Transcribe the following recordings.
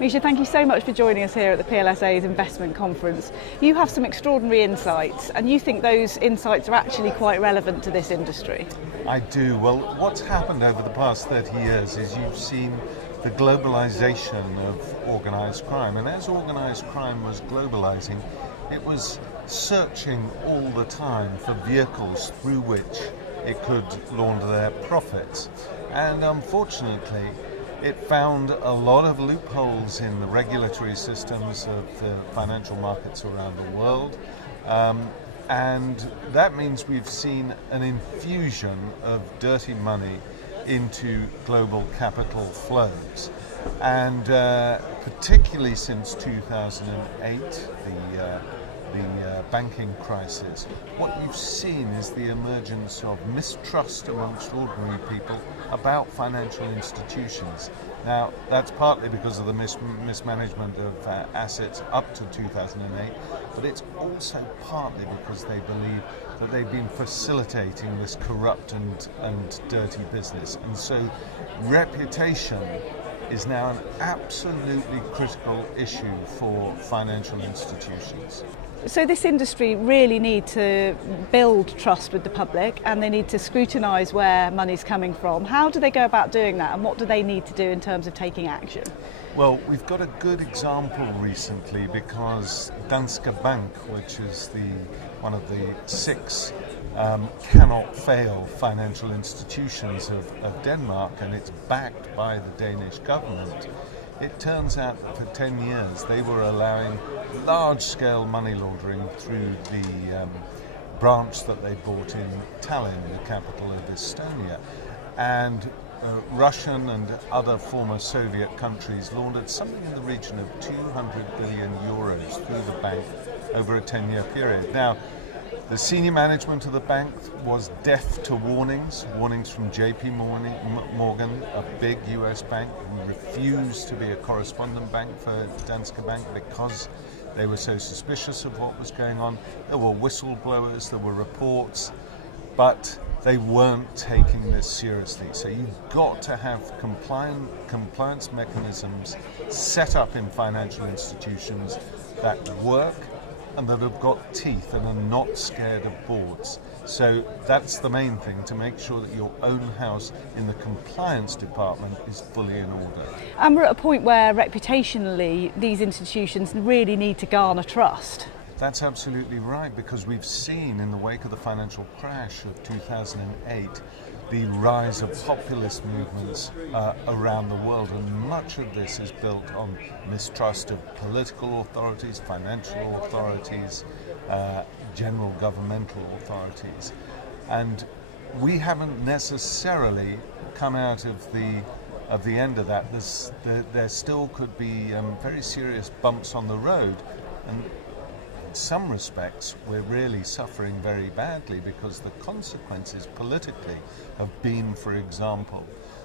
Misha, thank you so much for joining us here at the PLSA's Investment Conference. You have some extraordinary insights, and you think those insights are actually quite relevant to this industry. I do. Well, what's happened over the past 30 years is you've seen the globalisation of organised crime, and as organised crime was globalising, it was searching all the time for vehicles through which it could launder their profits. And unfortunately, it found a lot of loopholes in the regulatory systems of the financial markets around the world. And that means we've seen an infusion of dirty money into global capital flows. And particularly since 2008, the banking crisis, what you've seen is the emergence of mistrust amongst ordinary people about financial institutions. Now, that's partly because of the mismanagement of assets up to 2008, but it's also partly because they believe that they've been facilitating this corrupt and dirty business. And so reputation is now an absolutely critical issue for financial institutions. So this industry really need to build trust with the public, and they need to scrutinise where money's coming from. How do they go about doing that, and what do they need to do in terms of taking action? Well, we've got a good example recently because Danske Bank, which is one of the six cannot fail financial institutions of Denmark, and it's backed by the Danish government. It turns out that for 10 years they were allowing large-scale money laundering through the branch that they bought in Tallinn, the capital of Estonia. And Russian and other former Soviet countries laundered something in the region of 200 billion euros through the bank over a 10-year period. Now, the senior management of the bank was deaf to warnings from JP Morgan, a big US bank, who refused to be a correspondent bank for Danske Bank because they were so suspicious of what was going on. There were whistleblowers, there were reports, but they weren't taking this seriously. So you've got to have compliance mechanisms set up in financial institutions that work and that have got teeth and are not scared of boards. So that's the main thing, to make sure that your own house in the compliance department is fully in order. And we're at a point where reputationally these institutions really need to garner trust. That's absolutely right, because we've seen in the wake of the financial crash of 2008 the rise of populist movements around the world, and much of this is built on mistrust of political authorities, financial authorities, general governmental authorities. And we haven't necessarily come out of the end of that. There still could be very serious bumps on the road, and in some respects, we're really suffering very badly because the consequences politically have been, for example,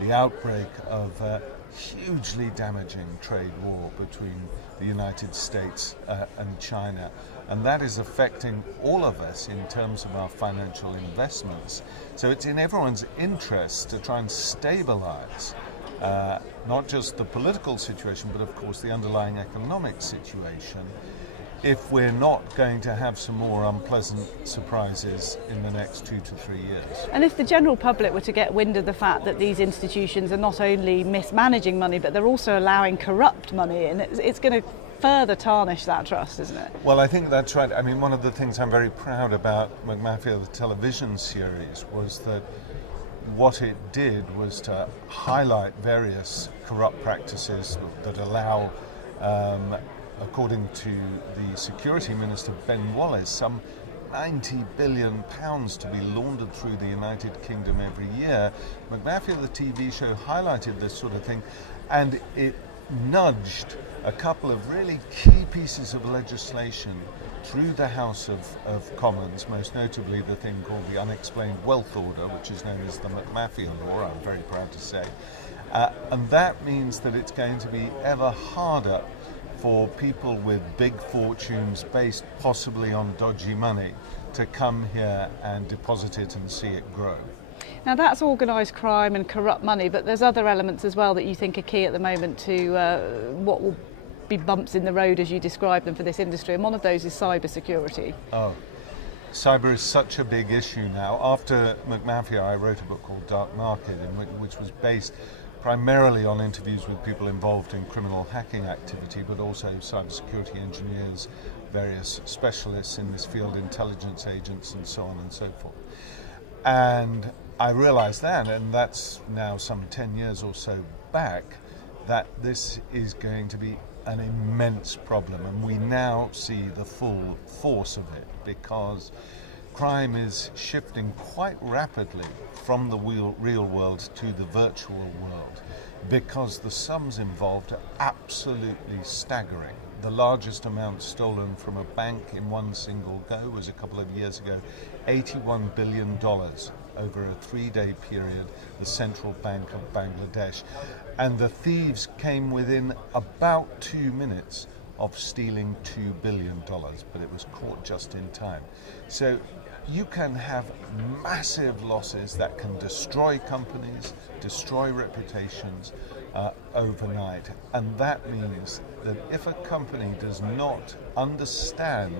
the outbreak of a hugely damaging trade war between the United States and China. And that is affecting all of us in terms of our financial investments. So it's in everyone's interest to try and stabilize not just the political situation, but of course the underlying economic situation, if we're not going to have some more unpleasant surprises in the next 2 to 3 years. And if the general public were to get wind of the fact that these institutions are not only mismanaging money, but they're also allowing corrupt money in, it's going to further tarnish that trust, isn't it? Well, I think that's right. I mean, one of the things I'm very proud about McMafia, the television series, was that what it did was to highlight various corrupt practices that allow according to the Security Minister, Ben Wallace, some £90 billion to be laundered through the United Kingdom every year. McMafia, the TV show, highlighted this sort of thing, and it nudged a couple of really key pieces of legislation through the House of Commons, most notably the thing called the Unexplained Wealth Order, which is known as the McMafia law, I'm very proud to say. And that means that it's going to be ever harder for people with big fortunes based possibly on dodgy money to come here and deposit it and see it grow. Now that's organised crime and corrupt money, but there's other elements as well that you think are key at the moment to what will be bumps in the road as you describe them for this industry, and one of those is cyber security. Oh, cyber is such a big issue now. After McMafia, I wrote a book called Dark Market, which was based primarily on interviews with people involved in criminal hacking activity, but also cybersecurity engineers, various specialists in this field, intelligence agents, and so on and so forth. And I realized then, and that's now some 10 years or so back, that this is going to be an immense problem, and we now see the full force of it, because crime is shifting quite rapidly from the real world to the virtual world, because the sums involved are absolutely staggering. The largest amount stolen from a bank in one single go was a couple of years ago, $81 billion over a 3-day period, the Central Bank of Bangladesh. And the thieves came within about 2 minutes of stealing $2 billion, but it was caught just in time. So you can have massive losses that can destroy companies, destroy reputations overnight. And that means that if a company does not understand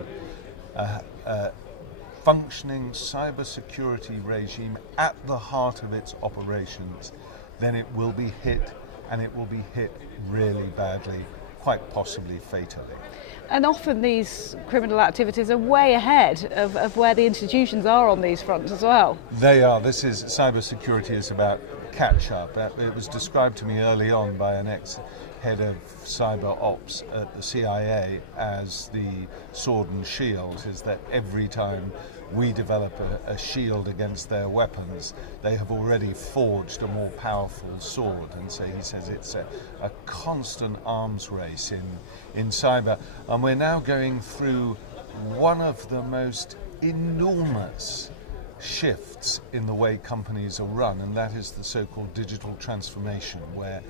a functioning cybersecurity regime at the heart of its operations, then it will be hit, and it will be hit really badly, quite possibly fatally. And often these criminal activities are way ahead of where the institutions are on these fronts as well. They are. Cybersecurity is about catch up. It was described to me early on by an ex-head of cyber ops at the CIA as the sword and shield, is that every time we develop a shield against their weapons, they have already forged a more powerful sword. And so he says it's a constant arms race in cyber. And we're now going through one of the most enormous shifts in the way companies are run, and that is the so-called digital transformation, where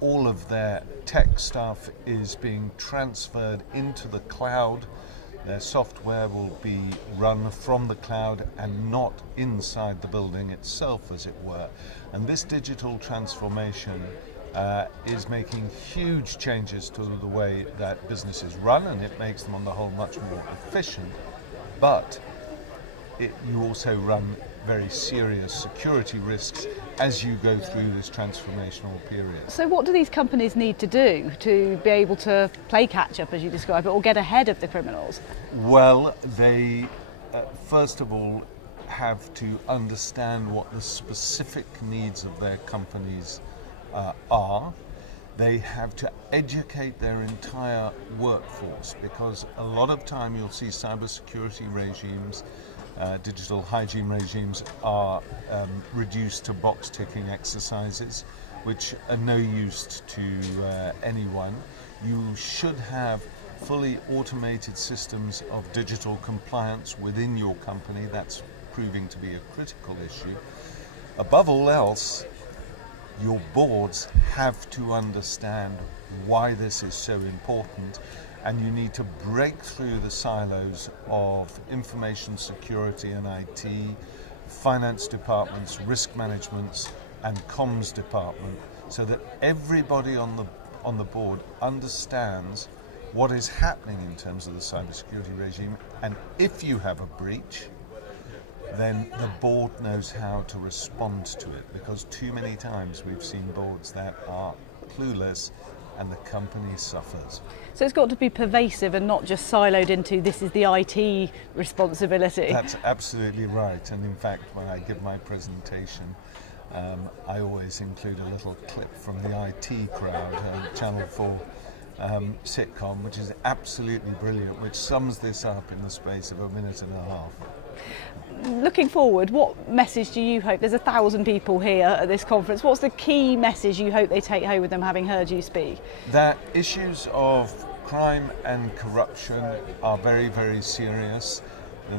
all of their tech stuff is being transferred into the cloud. Their software will be run from the cloud and not inside the building itself, as it were. And this digital transformation is making huge changes to the way that businesses run, and it makes them on the whole much more efficient. But you also run very serious security risks as you go through this transformational period. So what do these companies need to do to be able to play catch up, as you describe it, or get ahead of the criminals? Well, they first of all have to understand what the specific needs of their companies are. They have to educate their entire workforce, because a lot of time you'll see cybersecurity regimes, digital hygiene regimes are reduced to box-ticking exercises, which are no use to anyone. You should have fully automated systems of digital compliance within your company. That's proving to be a critical issue. Above all else, your boards have to understand why this is so important, and you need to break through the silos of information security and IT, finance departments, risk managements, and comms department, so that everybody on the board understands what is happening in terms of the cybersecurity regime, and if you have a breach, then the board knows how to respond to it, because too many times we've seen boards that are clueless and the company suffers. So it's got to be pervasive and not just siloed into this is the IT responsibility. That's absolutely right, and in fact when I give my presentation I always include a little clip from the IT Crowd, Channel 4 sitcom, which is absolutely brilliant, which sums this up in the space of a minute and a half. Looking forward, what message do you hope? There's 1,000 people here at this conference. What's the key message you hope they take home with them, having heard you speak? That issues of crime and corruption are very, very serious.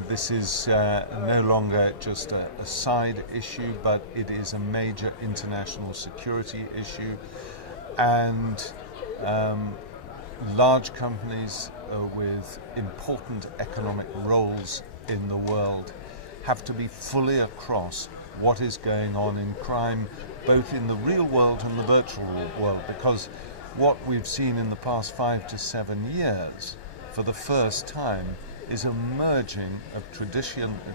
This is no longer just a side issue, but it is a major international security issue. And large companies with important economic roles in the world have to be fully across what is going on in crime, both in the real world and the virtual world, because what we've seen in the past 5 to 7 years, for the first time, is a merging of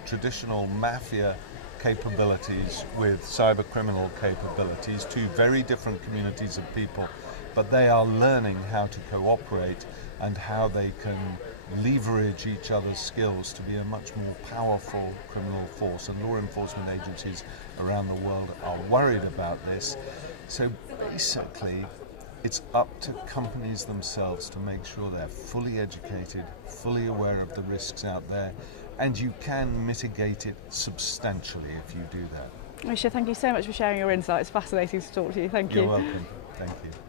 traditional mafia capabilities with cyber criminal capabilities, two very different communities of people, but they are learning how to cooperate and how they can leverage each other's skills to be a much more powerful criminal force. And law enforcement agencies around the world are worried about this. So basically, it's up to companies themselves to make sure they're fully educated, fully aware of the risks out there, and you can mitigate it substantially if you do that. Misha, thank you so much for sharing your insights. Fascinating to talk to you. Thank you. You're welcome. Thank you.